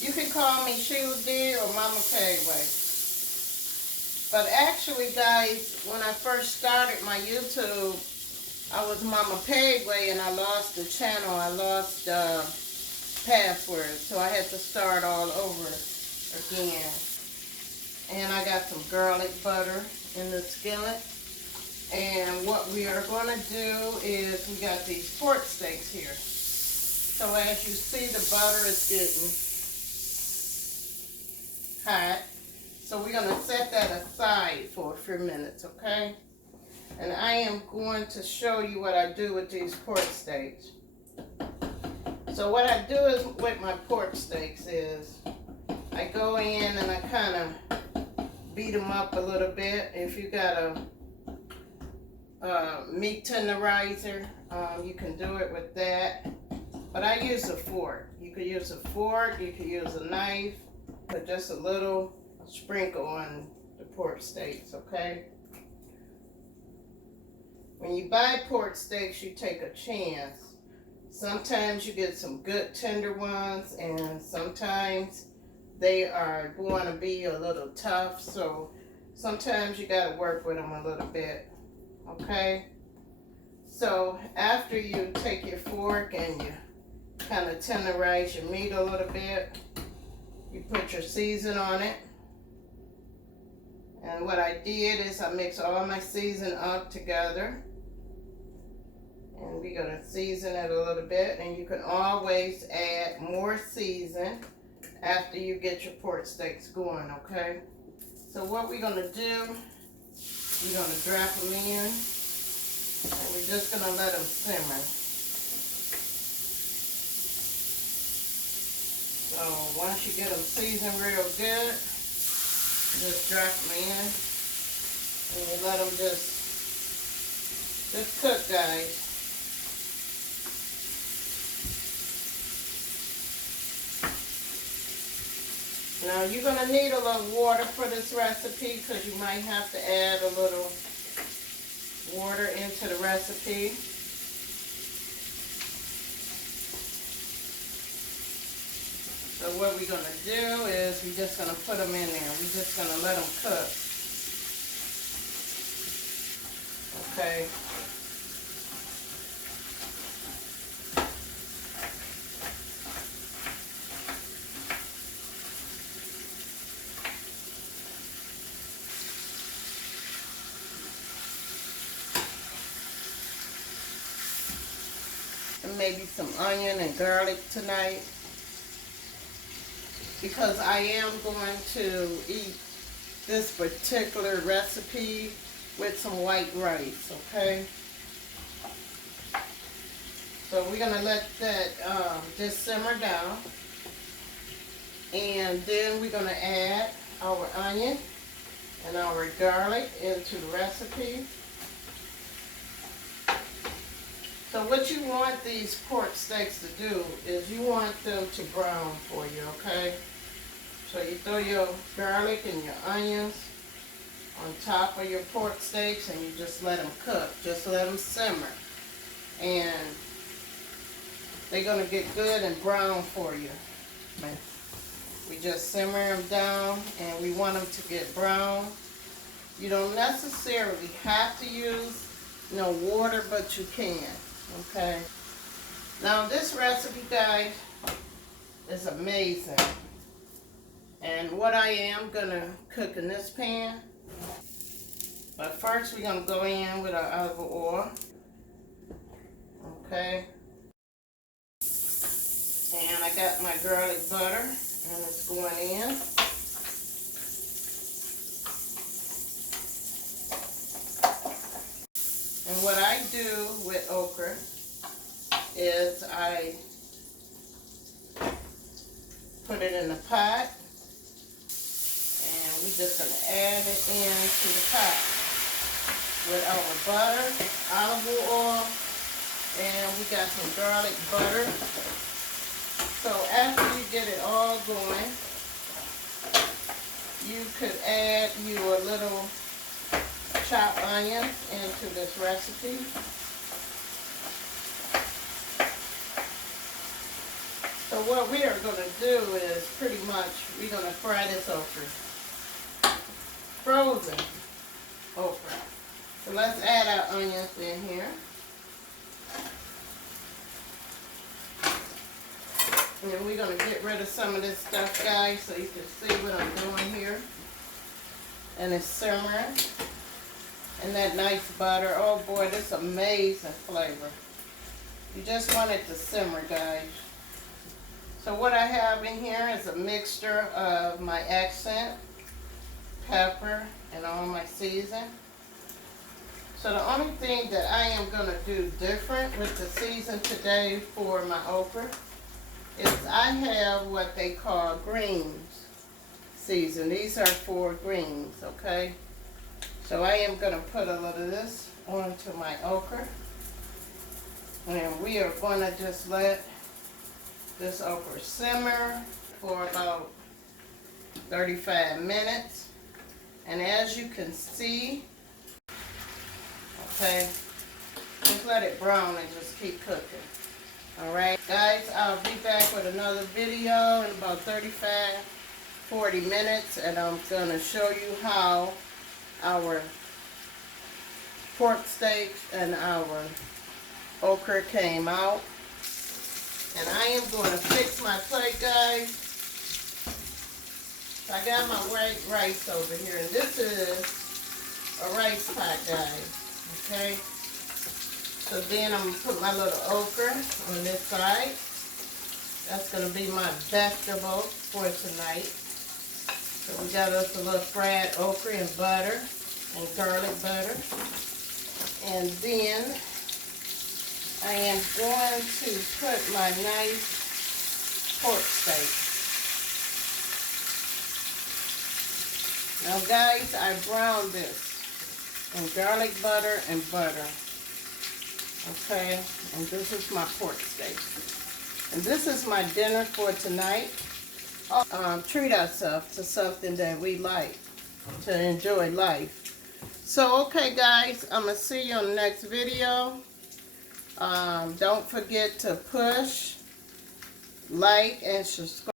You can call me Sheila D or Mama Pegway. But actually, guys, when I first started my YouTube, I was Mama Pegway and I lost the channel. I lost the password. So I had to start all over again. And I got some garlic butter in the skillet. And what we are going to do is we got these pork steaks here. So as you see, the butter is getting hot. So we're going to set that aside for a few minutes, okay? And I am going to show you what I do with these pork steaks. So what I do is with my pork steaks is I go in and I kind of beat them up a little bit. If you got a meat tenderizer, you can do it with that. But I use a fork. You could use a fork, you could use a knife, but just a little sprinkle on the pork steaks, okay? When you buy pork steaks, you take a chance. Sometimes you get some good tender ones, and sometimes they are going to be a little tough, so sometimes you got to work with them a little bit, okay? So after you take your fork and you kind of tenderize your meat a little bit, you put your season on it. And what I did is I mixed all my season up together. And we're going to season it a little bit. And you can always add more season after you get your pork steaks going, okay? So what we're going to do, we're going to drop them in. And we're just going to let them simmer. So once you get them seasoned real good, just drop them in. And you let them just cook, guys. Now you're going to need a little water for this recipe because you might have to add a little water into the recipe. So what we're going to do is we're just going to put them in there. We're just going to let them cook. Okay. And maybe some onion and garlic tonight, because I am going to eat this particular recipe with some white rice, okay? So we're going to let that just simmer down. And then we're going to add our onion and our garlic into the recipe. So what you want these pork steaks to do is you want them to brown for you, okay? So you throw your garlic and your onions on top of your pork steaks and you just let them cook. Just let them simmer. And they're going to get good and brown for you. We just simmer them down and we want them to get brown. You don't necessarily have to use no water, but you can. Okay. Now this recipe, guys, is amazing. And what I am gonna cook in this pan. But first we're gonna go in with our olive oil. Okay. And I got my garlic butter and it's going in. And what I do with okra is I put it in the pot and we're just going to add it into the pot with our butter, olive oil, and we got some garlic butter. So after you get it all going, you could add you a little chopped onion into this recipe. So what we are going to do is pretty much we're going to fry this okra. Frozen okra. So let's add our onions in here. And then we're going to get rid of some of this stuff, guys, so you can see what I'm doing here. And it's simmering. And that nice butter. Oh boy, this amazing flavor. You just want it to simmer, guys. So what I have in here is a mixture of my accent, pepper, and all my season. So the only thing that I am going to do different with the season today for my okra is I have what they call greens season. These are for greens, okay? So I am going to put a little of this onto my okra. And we are going to just let this okra simmer for about 35 minutes. And as you can see, okay, just let it brown and just keep cooking. Alright, guys, I'll be back with another video in about 35-40 minutes, and I'm going to show you how our pork steak and our okra came out. And I am going to fix my plate, guys. I got my white rice over here, and this is a rice pot, guys. Okay? So then I'm going to put my little okra on this side. That's going to be my vegetable for tonight. So we got us a little fried okra and butter and garlic butter. And then I am going to put my nice pork steak. Now guys, I browned this in garlic butter and butter. Okay, and this is my pork steak. And this is my dinner for tonight. Treat ourselves to something that we like, to enjoy life. So, okay guys, I'm going to see you on the next video. Don't forget to push, like, and subscribe.